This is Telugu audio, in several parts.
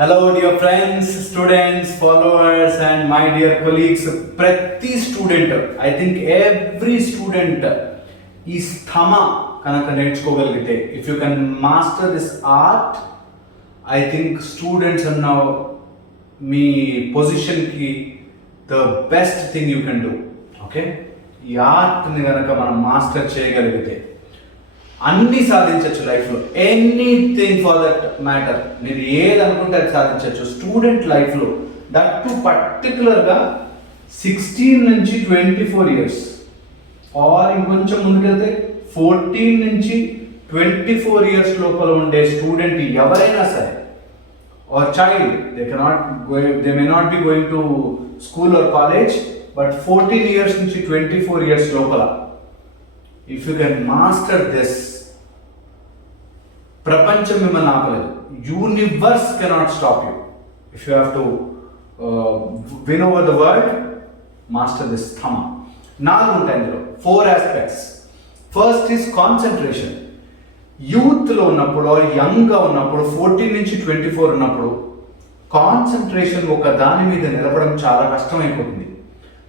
Hello dear friends, students, followers and my dear colleagues. Prati student, I think every student is thama kanaka నేర్చుకోగలిగితే, if you can master this art, I think students are now me position కి the best thing you can do. Okay, ఈ ఆర్ట్ని కనుక మనం మాస్టర్ చేయగలిగితే అన్ని సాధించవచ్చు లైఫ్లో. ఎనీథింగ్ ఫర్ దట్ మ్యాటర్, మీరు ఏది అనుకుంటే అది సాధించవచ్చు స్టూడెంట్ లైఫ్లో. దట్ టు పర్టికులర్గా 16 నుంచి 24 ఇయర్స్, ఆర్ ఇంకొంచెం ముందుకెళ్తే 14 నుంచి 24 ఇయర్స్ లోపల ఉండే స్టూడెంట్ ఎవరైనా సరే, or child, they may not be going to school or college, but 14 years నుంచి 24 ఇయర్స్ లోపల if you can master this, ప్రపంచం మిమ్మల్ని ఆపలేదు. Universe cannot stop you. If you have to win over the world, master this థమ. 4 ఉంటాయి ఇందులో, 4 ఆస్పెక్ట్స్. First is concentration. యూత్లో ఉన్నప్పుడు, యంగ్గా ఉన్నప్పుడు, 14 నుంచి 24 ఉన్నప్పుడు కాన్సన్ట్రేషన్ ఒక దాని మీద నిలబడడం చాలా కష్టమైపోతుంది.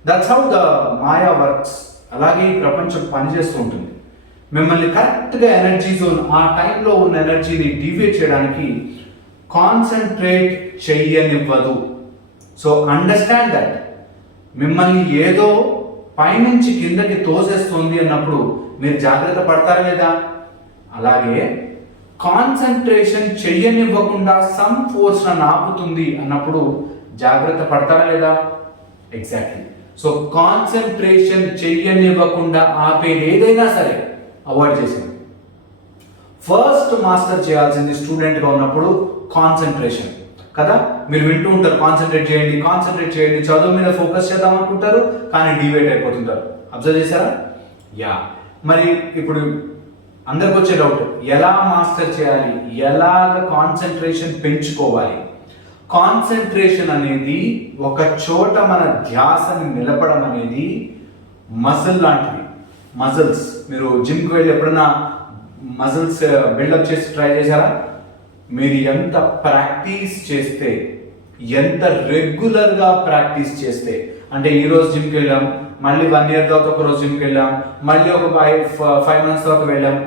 That's how the Maya works. అలాగే ఈ ప్రపంచం పనిచేస్తూ ఉంటుంది. మిమ్మల్ని కరెక్ట్గా ఎనర్జీ జోన్, ఆ టైంలో ఉన్న ఎనర్జీని డివియేట్ చేయడానికి కాన్సన్ట్రేట్ చెయ్యనివ్వదు. So understand that. మిమ్మల్ని ఏదో పైనుంచి కిందకి తోసేస్తుంది అన్నప్పుడు మీరు జాగ్రత్త పడతారా లేదా? అలాగే కాన్సన్ట్రేషన్ చెయ్యనివ్వకుండా సమ్ ఫోర్స్ నన్ను ఆపుతుంది అన్నప్పుడు జాగ్రత్త పడతారా లేదా? ఎగ్జాక్ట్లీ. సో కాన్సన్ట్రేషన్ చెయ్యనివ్వకుండా ఆపేది ఏదైనా సరే అవాయిడ్ చేసింది. ఫస్ట్ మాస్టర్ చేయాల్సింది స్టూడెంట్గా ఉన్నప్పుడు కాన్సన్ట్రేషన్ కదా. మీరు వింటూ ఉంటారు, కాన్సన్ట్రేట్ చేయండి, కాన్సన్ట్రేట్ చేయండి, చదువు మీద ఫోకస్ చేద్దాం అనుకుంటారు, కానీ డివైడ్ అయిపోతుంటారు. అబ్జర్వ్ చేశారా? యా. మరి ఇప్పుడు అందరికి వచ్చే డౌట్, ఎలా మాస్టర్ చేయాలి, ఎలాగ కాన్సన్ట్రేషన్ పెంచుకోవాలి? కాన్సన్ట్రేషన్ అనేది ఒక చోట మన ధ్యాసని నిలపడం అనేది మజిల్ లాంటివి. మజిల్స్, మీరు జిమ్కి వెళ్ళి ఎప్పుడైనా మజిల్స్ బిల్డప్ చేసి ట్రై చేశారా? మీరు ఎంత ప్రాక్టీస్ చేస్తే, ఎంత రెగ్యులర్గా ప్రాక్టీస్ చేస్తే, అంటే ఈరోజు జిమ్కి వెళ్ళాం, మళ్ళీ 1 ఇయర్ తర్వాత ఒక రోజు జిమ్కి వెళ్ళాం, మళ్ళీ ఒక 5 మంత్స్ తర్వాత వెళ్ళాం,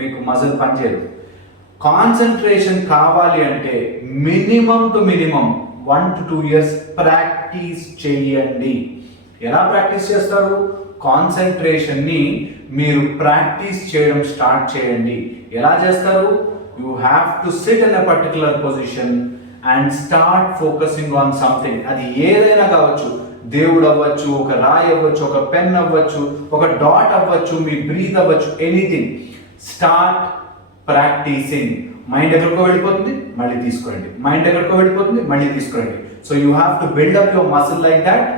మీకు మజిల్ పనిచేయదు. కాన్సన్ట్రేషన్ కావాలి అంటే minimum to minimum 1 to 2 years practice చేయండి. ఎలా ప్రాక్టీస్ చేస్తారు? కాన్సన్ట్రేషన్ని మీరు ప్రాక్టీస్ చేయడం స్టార్ట్ చేయండి. ఎలా చేస్తారు? You have to SIT in a particular position and start focusing on something. అది ఏదైనా కావచ్చు, దేవుడు అవ్వచ్చు, ఒక రాయి అవ్వచ్చు, ఒక పెన్ అవ్వచ్చు, ఒక డాట్ అవ్వచ్చు, మీ బ్రీత్ అవ్వచ్చు, ఎనీథింగ్. Start practicing. మైండ్ ఎక్కడికో వెళ్ళిపోతుంది, మళ్ళీ తీసుకురండి. మైండ్ ఎక్కడికో వెళ్ళిపోతుంది, మళ్ళీ తీసుకురండి. So you have to build up your muscle like that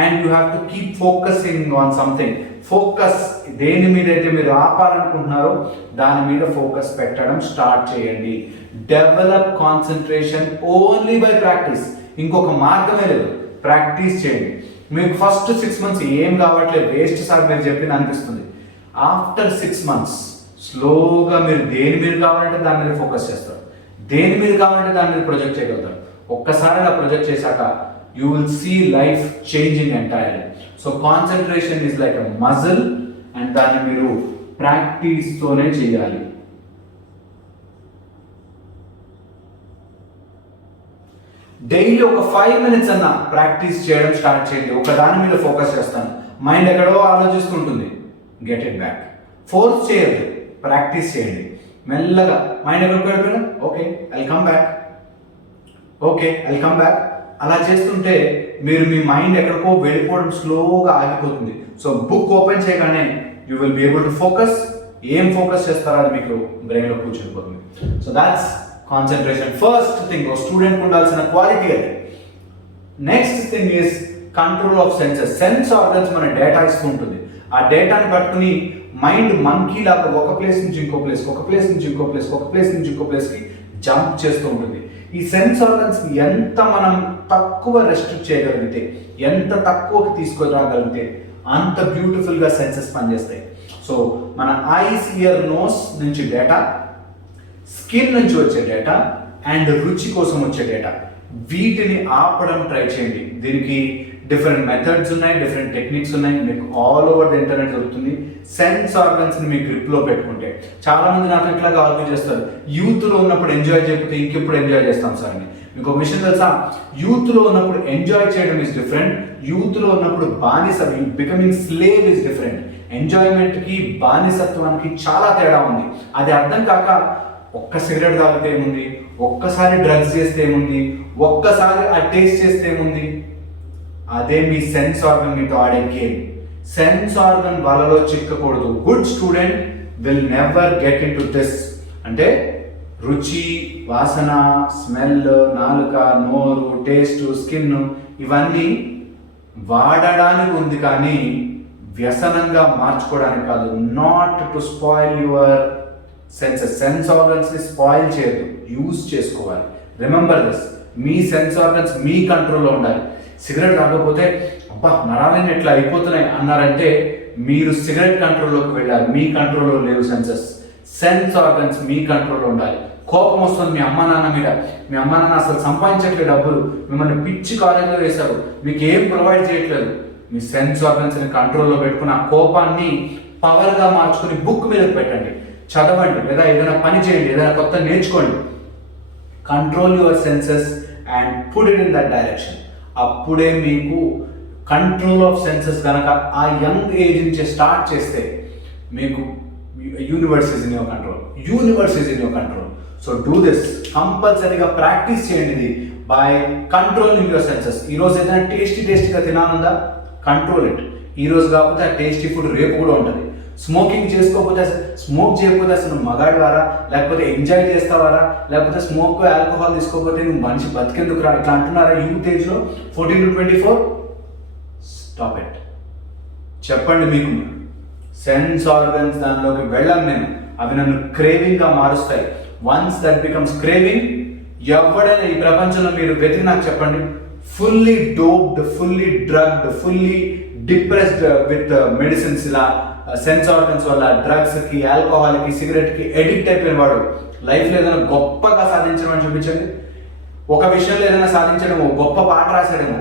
and you have to keep focusing on something. Focus, దేని మీద అయితే మీరు ఆపాలనుకుంటున్నారో దాని మీద ఫోకస్ పెట్టడం స్టార్ట్ చేయండి. Develop concentration only by practice. ఇంకొక మార్గమే లేదు, ప్రాక్టీస్ చేయండి. మీకు ఫస్ట్ 6 months ఏం కావట్లేదు, వేస్ట్ సార్ మీరు చెప్పింది అనిపిస్తుంది. ఆఫ్టర్ 6 months స్లోగా మీరు దేని మీద కావాలంటే దాని మీద ఫోకస్ చేస్తారు, దేని మీద కావాలంటే దాని మీద ప్రొజెక్ట్ చేయగలుగుతారు. ఒక్కసారి అలా ప్రొజెక్ట్ చేశాక you will see life changing entirely. So concentration is like a muscle and దాన్ని మీరు ప్రాక్టీస్తోనే చేయాలి. డైలీ ఒక 5 minutes అన్న ప్రాక్టీస్ చేయడం స్టార్ట్ చేయండి. ఒక దాని మీద ఫోకస్ చేస్తాను, మైండ్ ఎక్కడో ఆలోచిస్తుంటుంది, గెట్ ఇట్ బ్యాక్. ఫోర్స్ చేయద్దు, ప్రాక్టీస్ చేయండి. మెల్లగా మైండ్ ఎక్కడికి వెళ్ళిపోయినా, okay I come back, okay I come back. అలా చేస్తుంటే మీరు మీ మైండ్ ఎక్కడికో వెళ్ళిపోవడం స్లోగా ఆగిపోతుంది. సో బుక్ ఓపెన్ చేయగానే you will be able to focus. ఏం ఫోకస్ చేస్తారో అది మీకు బ్రెయిన్లో కూర్చొనిపోతుంది. So that's concentration. First thing స్టూడెంట్కి ఉండాల్సిన క్వాలిటీ అది. Next thing is control of senses. Sense organs మన డేటా ఇస్తూ ఉంటుంది. ఆ డేటాని పట్టుకుని మైండ్ మంకీ లాగా ఒక ప్లేస్ నుంచి ఇంకో ప్లేస్, ఒక ప్లేస్ నుంచి ఇంకో ప్లేస్, ఒక ప్లేస్ నుంచి ఇంకో ప్లేస్కి జంప్ చేస్తూ ఉంటుంది. ఈ సెన్స్ ఆర్గన్స్ ఎంత మనం తక్కువ రెస్ట్రిక్ట్ చేయగలిగితే, ఎంత తక్కువకి తీసుకురాగలిగితే అంత బ్యూటిఫుల్గా సెన్సెస్ పనిచేస్తాయి. సో మన ఐస్, ఇయర్, నోస్ నుంచి డేటా, స్కిన్ నుంచి వచ్చే డేటా, అండ్ రుచి కోసం వచ్చే డేటా, వీటిని ఆపడం ట్రై చేయండి. దీనికి డిఫరెంట్ మెథడ్స్ ఉన్నాయి, డిఫరెంట్ టెక్నిక్స్ ఉన్నాయి, మీకు ఆల్ ఓవర్ ద ఇంటర్నెట్ దొరుకుతుంది. సెన్స్ ఆర్గన్స్ని మీ గ్రిప్లో పెట్టుకుంటే, చాలా మంది నాకు ఇట్లాగా ఆర్గ్యూ చేస్తారు, యూత్లో ఉన్నప్పుడు ఎంజాయ్ చేయకపోతే ఇంకెప్పుడు ఎంజాయ్ చేస్తాం సార్ అని. మీకు ఒక విషయం తెలుసా, యూత్లో ఉన్నప్పుడు ఎంజాయ్ చేయడం ఇస్ డిఫరెంట్, యూత్లో ఉన్నప్పుడు బానిస బికమింగ్ స్లేవ్ ఇస్ డిఫరెంట్. ఎంజాయ్మెంట్కి బానిసత్వానికి చాలా తేడా ఉంది. అది అర్థం కాక ఒక్క సిగరెట్ తాగితే ఏముంది, ఒక్కసారి డ్రగ్స్ చేస్తే ఏముంది, ఒక్కసారి ఆ టేస్ట్ చేస్తే ఏముంది, అదే మీ సెన్స్ ఆర్గన్ మీతో ఆడే గేమ్. సెన్స్ ఆర్గన్ వలలో చిక్కకూడదు. Good student will never get into this. అంటే రుచి, వాసన, స్మెల్, నాలుక, నోరు, టేస్ట్, స్కిన్ ఇవన్నీ వాడడానికి ఉంది కానీ వ్యసనంగా మార్చుకోవడానికి కాదు. Not to spoil your senses. Sense ఆర్గన్స్ని స్పాయిల్ చేయదు, యూజ్ చేసుకోవాలి. Remember this. మీ సెన్స్ ఆర్గన్స్ మీ కంట్రోల్లో ఉండాలి. సిగరెట్ రాకపోతే అబ్బా నరాలని ఎట్లా అయిపోతున్నాయి అన్నారంటే మీరు సిగరెట్ కంట్రోల్లోకి వెళ్ళాలి. మీ కంట్రోల్లో లేవు సెన్సెస్. సెన్స్ ఆర్గన్స్ మీ కంట్రోల్లో ఉండాలి. కోపం వస్తుంది మీ అమ్మ నాన్న మీద, మీ అమ్మ నాన్న అసలు సంపాదించట్లేదు డబ్బులు, మిమ్మల్ని పిచ్చి కాలేజీలో వేశారు, మీకు ఏం ప్రొవైడ్ చేయట్లేదు. మీ సెన్స్ ఆర్గన్స్ని కంట్రోల్లో పెట్టుకుని ఆ కోపాన్ని పవర్గా మార్చుకుని బుక్ మీద పెట్టండి, చదవండి, లేదా ఏదైనా పని చేయండి, ఏదైనా కొత్త నేర్చుకోండి. Control your senses and put it in that direction. అప్పుడే మీకు కంట్రోల్ ఆఫ్ సెన్సెస్ కనుక ఆ యంగ్ ఏజ్ నుంచి స్టార్ట్ చేస్తే మీకు universe is in your control. Universe is in your control. So do this. కంపల్సరీగా ప్రాక్టీస్ చేయండి ఇది బై కంట్రోలింగ్ యువర్ సెన్సెస్. ఈరోజు ఏదైనా టేస్టీగా తినాలందా, కంట్రోల్ ఇట్. ఈరోజు కాకపోతే ఆ టేస్టీ ఫుడ్ రేపు కూడా ఉంటుంది. స్మోకింగ్ చేసుకోకపోతే, స్మోక్ చేయకపోతే అసలు మగాడి వారా, లేకపోతే ఎంజాయ్ చేస్తావారా, లేకపోతే స్మోక్ ఆల్కహాల్ తీసుకోకపోతే నువ్వు మనిషి బతికెందుకు రా, ఇట్లా అంటున్నారా యూత్ ఏజ్లో 14 to 24? Stop it. చెప్పండి. మీకు సెన్స్ ఆర్గన్స్ దానిలోకి వెళ్ళాను నేను, అవి నన్ను క్రేవింగ్గా మారుస్తాయి. వన్స్ దట్ బికమ్స్ క్రేవింగ్, ఎవడైనా ఈ ప్రపంచంలో మీరు వెతికి నాకు చెప్పండి, fully doped, fully drugged, fully depressed with medicines, ఇలా సెన్స్ ఆర్గన్స్ వల్ల డ్రగ్స్కి, ఆల్కహాల్కి, సిగరెట్కి ఎడిక్ట్ అయిపోయిన వాడు లైఫ్లో ఏదైనా గొప్పగా సాధించడం అని చూపించండి. ఒక విషయంలో ఏదైనా సాధించడమో, గొప్ప పాట రాసాడేమో,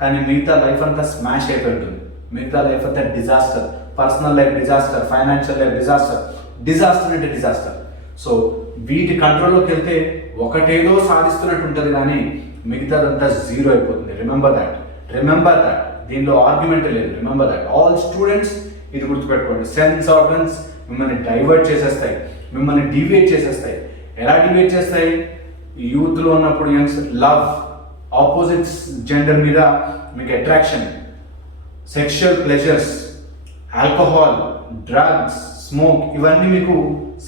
కానీ మిగతా లైఫ్ అంతా స్మాష్ అయిపోయి ఉంటుంది. మిగతా లైఫ్ అంతా disaster. Personal life disaster, financial life disaster, disaster అంటే డిజాస్టర్. సో వీటి కంట్రోల్లోకి వెళ్తే ఒకటేదో సాధిస్తున్నట్టు ఉంటుంది కానీ మిగతాదంతా జీరో అయిపోతుంది. Remember that. దీనిలో ఆర్గ్యుమెంట్ లేదు. Remember that. ఆల్ స్టూడెంట్స్ ఇది గుర్తుపెట్టుకోండి. సెన్స్ ఆర్గన్స్ మిమ్మల్ని డైవర్ట్ చేసేస్తాయి, మిమ్మల్ని డివియేట్ చేసేస్తాయి. ఎలా డివియేట్ చేస్తాయి? యూత్లో ఉన్నప్పుడు యంగ్స్ లవ్, ఆపోజిట్స్ జెండర్ మీద మీకు attraction, sexual pleasures, alcohol, drugs, smoke, ఇవన్నీ మీకు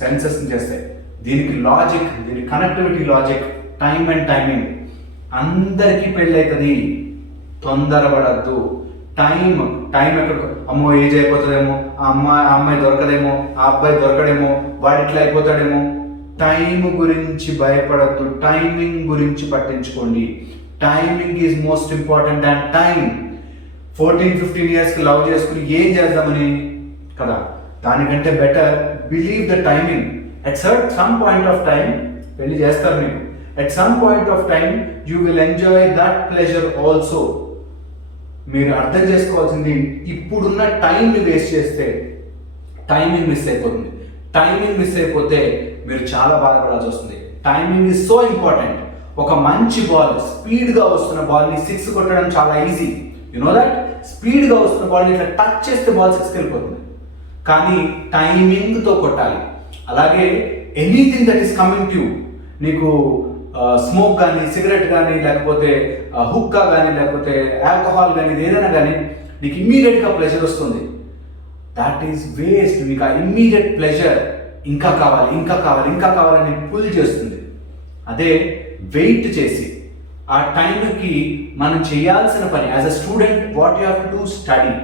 సెన్సెస్ని చేస్తాయి. దీనికి లాజిక్, దీనికి connectivity logic, time and timing. అందరికీ పెళ్ళి అవుతుంది, తొందరపడద్దు. టైం ఎక్కడ, అమ్మో ఏజ్ అయిపోతుందేమో, ఆ అమ్మాయి దొరకదేమో, ఆ అబ్బాయి దొరకడేమో, వాడు ఇట్లా అయిపోతాడేమో. టైం గురించి భయపడద్దు, టైమింగ్ గురించి పట్టించుకోండి. Timing is most important. And time 14-15 yearsకి లవ్ చేసుకుని ఏం చేద్దామని కదా, దానికంటే better believe the timing. At some point of time పెళ్లి చేస్తారు మీకు. At some point of time you will enjoy that pleasure also. మీరు అర్థం చేసుకోవాల్సింది, ఇప్పుడున్న టైంని వేస్ట్ చేస్తే టైమింగ్ మిస్ అయిపోతుంది. టైమింగ్ మిస్ అయిపోతే మీరు చాలా బాధపడాల్సి వస్తుంది. Timing is so important. ఒక మంచి బాల్, స్పీడ్గా వస్తున్న బాల్ని 6 కొట్టడం చాలా ఈజీ. You know that. స్పీడ్గా వస్తున్న బాల్ని ఇట్లా టచ్ చేస్తే బాల్ 6కి వెళ్ళిపోతుంది. కానీ టైమింగ్తో కొట్టాలి. అలాగే anything that is coming to you, నీకు స్మోక్ కానీ, సిగరెట్ కానీ, లేకపోతే హుక్కా కానీ, లేకపోతే ఆల్కహాల్ కానీ, ఏదైనా కానీ నీకు ఇమ్మీడియట్గా ప్లెజర్ వస్తుంది. That is waste. మీకు ఆ ఇమ్మీడియట్ ప్లెజర్ ఇంకా కావాలని పుల్ చేస్తుంది. అదే వెయిట్ చేసి ఆ టైంకి మనం చేయాల్సిన పని as a student, what you have to do, study,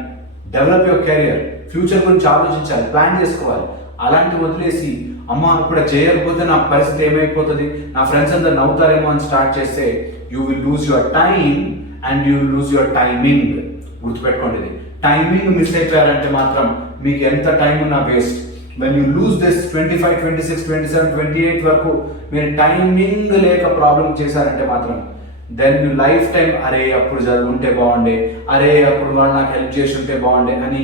develop your career, future గురించి ఆలోచించాలి, ప్లాన్ చేసుకోవాలి. అలాంటివి వదిలేసి అమ్మ ఇప్పుడు చేయకపోతే నా పరిస్థితి ఏమైపోతుంది, నా ఫ్రెండ్స్ అందరు నవ్వుతారేమో అని స్టార్ట్ చేస్తే you will lose your time and you will lose your timing. గుర్తుపెట్టుకోండి. ఇది టైమింగ్ మిస్ అయిపోయారంటే మాత్రం మీకు ఎంత టైం ఉన్నా waste. When you lose this 25, 26, 27, 28 వరకు మీరు టైమింగ్ లేక ప్రాబ్లం చేశారంటే మాత్రం దెన్ యూ లైఫ్ టైం అరే అప్పుడు చదువుంటే బాగుండే, అరే అప్పుడు వాళ్ళు నాకు హెల్ప్ చేసి ఉంటే బాగుండే అని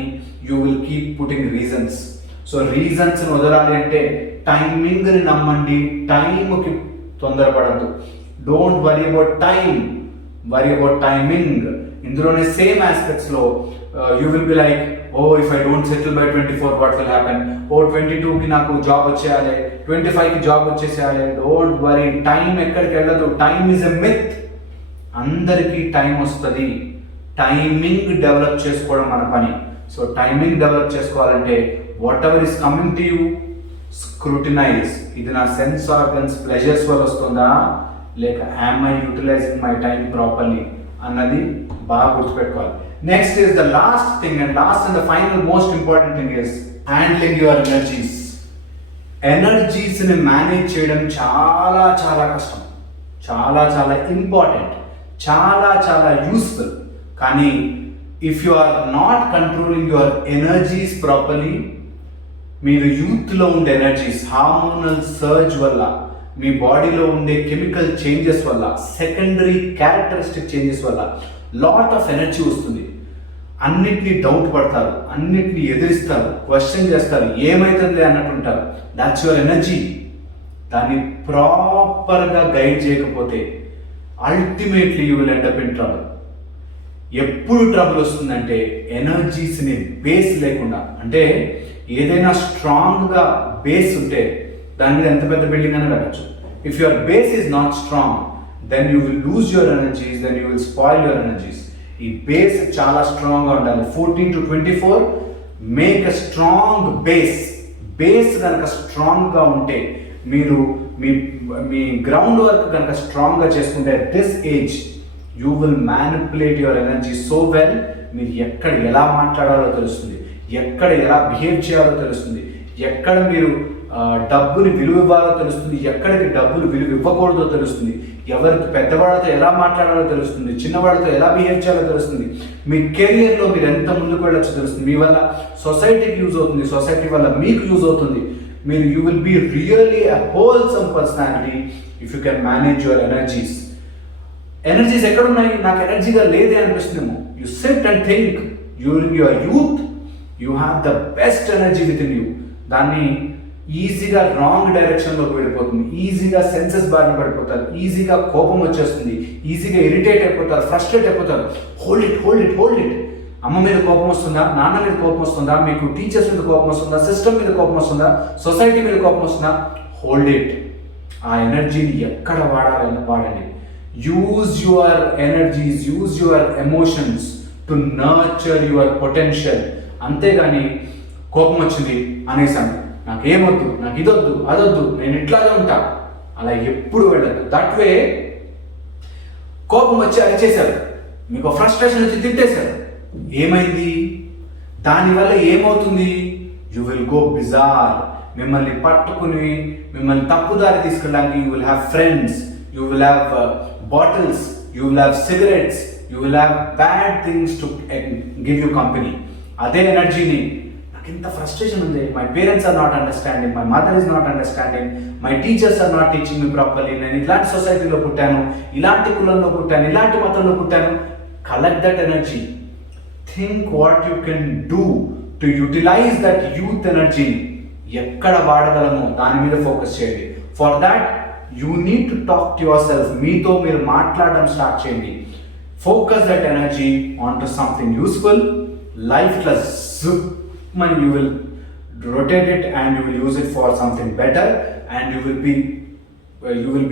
you will keep putting reasons. So రీజన్స్ని వదలాలి అంటే టైమింగ్ని నమ్మండి, టైంకి తొందరపడద్దు. Don't worry about time, worry about timing. ఇందులోనే సేమ్ ఆస్పెక్ట్స్లో you will be like, oh if I don't settle by 24 what will happen, oh 22కి నాకు జాబ్ వచ్చేయాలి, 25కి జాబ్ వచ్చేసేయాలి. డోంట్ వరీ, టైం ఎక్కడికి వెళ్ళదు. Time is a myth. అందరికీ టైం వస్తుంది. టైమింగ్ డెవలప్ చేసుకోవడం మన పని. సో టైమింగ్ డెవలప్ చేసుకోవాలంటే what ever is coming to you, scrutinise. ఇది నా సెన్స్ ఆర్గన్స్ ప్లెజర్స్ వల్ల వస్తుందా, లేక am I utilising my time properly అన్నది బాగా గుర్తుపెట్టుకోవాలి. Next is the last thing and the final most important thing is handling your energies. ఎనర్జీస్ని మేనేజ్ చేయడం చాలా చాలా కష్టం, చాలా చాలా ఇంపార్టెంట్, చాలా చాలా యూస్ఫుల్. కానీ if you are not controlling your energies properly, మీరు యూత్లో ఉండే ఎనర్జీస్ హార్మోనల్ సర్జ్ వల్ల, మీ బాడీలో ఉండే కెమికల్ చేంజెస్ వల్ల, సెకండరీ క్యారెక్టరిస్టిక్ చేంజెస్ వల్ల లాట్ ఆఫ్ ఎనర్జీ వస్తుంది. అన్నిటినీ డౌట్ పడతారు, అన్నిటినీ ఎదిరిస్తారు, క్వశ్చన్ చేస్తారు, ఏమవుతుంది అన్నట్టుంటారు. That's your energy. దాన్ని ప్రాపర్గా గైడ్ చేయకపోతే ultimately you will end up in trouble. ఎప్పుడు ట్రబుల్ వస్తుందంటే ఎనర్జీస్ని బేస్ లేకుండా, అంటే ఏదైనా స్ట్రాంగ్గా బేస్ ఉంటే దాని మీద ఎంత పెద్ద బిల్డింగ్ అయినా కట్టచ్చు. If your base is not strong then you will lose your energies, then you will spoil your energies. ఈ బేస్ చాలా స్ట్రాంగ్గా ఉండాలి. 14 to 24 make a strong base. Base కనుక స్ట్రాంగ్గా ఉంటే, మీరు మీ గ్రౌండ్ వర్క్ కనుక స్ట్రాంగ్గా చేసుకుంటే this age you will manipulate your energy so well. మీరు ఎక్కడ ఎలా మాట్లాడాలో తెలుస్తుంది, ఎక్కడ ఎలా బిహేవ్ చేయాలో తెలుస్తుంది, ఎక్కడ మీరు డబ్బుని విలువ ఇవ్వాలో తెలుస్తుంది, ఎక్కడికి డబ్బులు విలువ ఇవ్వకూడదో తెలుస్తుంది, ఎవరికి పెద్దవాళ్ళతో ఎలా మాట్లాడాలో తెలుస్తుంది, చిన్నవాళ్ళతో ఎలా బిహేవ్ చేయాలో తెలుస్తుంది. మీ కెరియర్లో మీరు ఎంత ముందుకు వెళ్ళొచ్చో తెలుస్తుంది. మీ వల్ల సొసైటీకి యూజ్ అవుతుంది, సొసైటీ వల్ల మీకు యూజ్ అవుతుంది. మీరు you will be really a wholesome personality if you can manage your energies. Energies ఎక్కడున్నాయి, నాకు ఎనర్జీగా లేదే అనిపిస్తుందేమో. You sit and think during your youth you have the best energy within you. దాన్ని ఈజీగా రాంగ్ డైరెక్షన్లోకి వెళ్ళిపోతుంది, ఈజీగా సెన్సెస్ బారిన పడిపోతారు, ఈజీగా కోపం వచ్చేస్తుంది, ఈజీగా ఇరిటేట్ అయిపోతారు, ఫ్రస్ట్రేట్ అయిపోతారు. Hold it, hold it, hold it. అమ్మ మీద కోపం వస్తుందా, నాన్న మీద కోపం వస్తుందా, మీకు టీచర్స్ మీద కోపం వస్తుందా, సిస్టమ్ మీద కోపం వస్తుందా, సొసైటీ మీద కోపం వస్తుందా, హోల్డ్ ఇట్. ఆ ఎనర్జీని ఎక్కడ వాడాలని వాడండి. Use your energies, use your emotions to nurture your potential. అంతేగాని కోపం వచ్చింది అనేసాను, నాకేమొద్దు, నాకు ఇదొద్దు, అదొద్దు, నేను ఇట్లాగే ఉంటా, అలా ఎప్పుడు వెళ్ళదు. దట్ వే కోపం వచ్చి అరిచేశారు, మీకు ఫ్రస్ట్రేషన్ వచ్చి తిట్టేశారు, ఏమైంది? దానివల్ల ఏమవుతుంది? You will go bizarre. మిమ్మల్ని పట్టుకుని మిమ్మల్ని తప్పుదారి తీసుకెళ్ళడానికి you will have friends, you will have bottles, you will have cigarettes, you will have bad things to give you company. అదే ఎనర్జీని, నాకు ఇంత ఫ్రస్ట్రేషన్ ఉంది, my parents are not understanding, my mother is not understanding, my teachers are not teaching me properly, నేను ఇలాంటి సొసైటీలో పుట్టాను, ఇలాంటి కులంలో పుట్టాను, ఇలాంటి మతంలో పుట్టాను. Collect that energy. Think what you can do to utilize that youth energy. ఎక్కడ వాడగలమో దాని మీద ఫోకస్ చేయండి. For that you need to talk to yourself. మీతో మీరు మాట్లాడడం స్టార్ట్ చేయండి. Focus that energy on to something useful. Life plus and you will rotate it and you will use it for something better and you will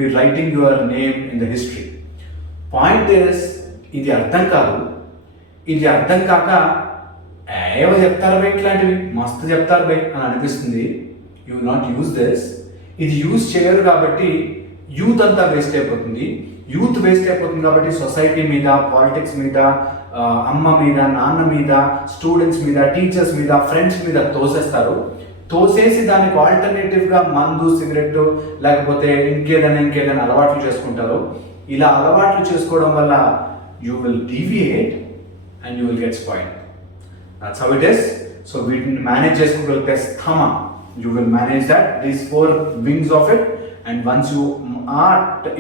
be writing your name in the history. Point is, ఇది అర్థం కాదు, ఇది అర్థం కాక ఏవో చెప్తారు బై, ఇట్లాంటివి మస్తు చెప్తారు బై అని అనిపిస్తుంది. You will not use this. ఇది యూజ్ చేయరు కాబట్టి యూత్ అంతా వేస్ట్ అయిపోతుంది. యూత్ వేస్ట్ అయిపోతుంది కాబట్టి సొసైటీ మీద, పాలిటిక్స్ మీద, అమ్మ మీద, నాన్న మీద, స్టూడెంట్స్ మీద, టీచర్స్ మీద, ఫ్రెండ్స్ మీద తోసేస్తారు. తోసేసి దానికి ఆల్టర్నేటివ్గా మందు, సిగరెట్, లేకపోతే ఇంకేదైనా అలవాట్లు చేసుకుంటారు. ఇలా అలవాట్లు చేసుకోవడం వల్ల you will deviate and you will get spoiled. That's how it is. So వీటిని మేనేజ్ చేసుకోగలిగితే స్థమ You will manage that, these 4 wings of it, and once you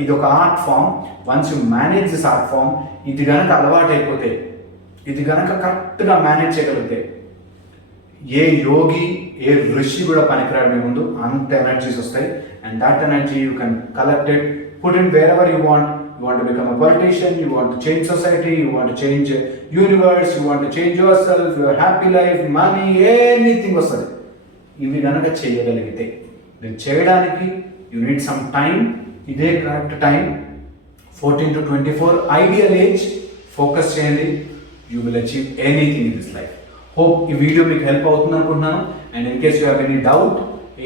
ఇది ఒక art form. Once you manage this art form, ఇది కనుక అలవాటు అయిపోతే, ఇది కనుక కరెక్ట్గా మేనేజ్ చేయగలిగితే, ఏ యోగి ఏ ఋషి కూడా పనికిరాడు మీ ముందు. అంత ఎనర్జీస్ వస్తాయి. And that energy you can collect it, put it where ever you want. You want to become a politician, you want to change society, you want to change universe, you want to change yourself, your happy life, money, anything వస్తుంది. ఇవి కనుక చేయగలిగితే, దీన్ని చేయడానికి యూ నీడ్ సమ్ టైం. ఇదే correct time, 14 to 24 ideal age. Focus చేయండి, you will achieve anything in this life. Hope ఈ వీడియో మీకు హెల్ప్ అవుతుంది అనుకుంటున్నాను. And in case you have any doubt,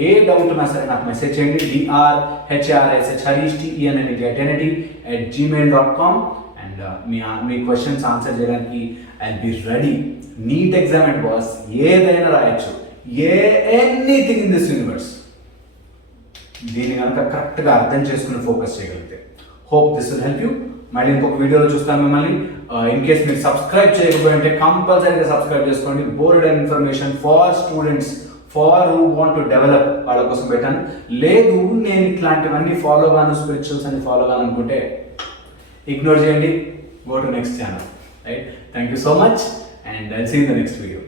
ఏ డౌట్ ఉన్నా సరే నాకు మెసేజ్ చేయండి. drhrsharishti@gmail.com. అండ్ మీ క్వశ్చన్స్ ఆన్సర్ చేయడానికి I will be ready. NEET exam and బాస్ ఏదైనా రాయొచ్చు, ఎనీథింగ్ ఇన్ దిస్ యూనివర్స్. దీన్ని కనుక కరెక్ట్గా అర్థం చేసుకుని ఫోకస్ చేయగలిగితే, hope this will help you. మళ్ళీ ఇంకొక వీడియోలో చూస్తాను మిమ్మల్ని. ఇన్ కేస్ మీరు సబ్స్క్రైబ్ చేయకపోయింటే కంపల్సరీగా సబ్స్క్రైబ్ చేసుకోండి. Board and information for students, for who want to develop, వాళ్ళ కోసం పెట్టాను. లేదు నేను ఇట్లాంటివన్నీ ఫాలో గాను, స్పిరిచువల్స్ అన్ని ఫాలో గాను అనుకుంటే ఇగ్నోర్ చేయండి. Go to next channel. Right, thank you so much and I'll see in the next video.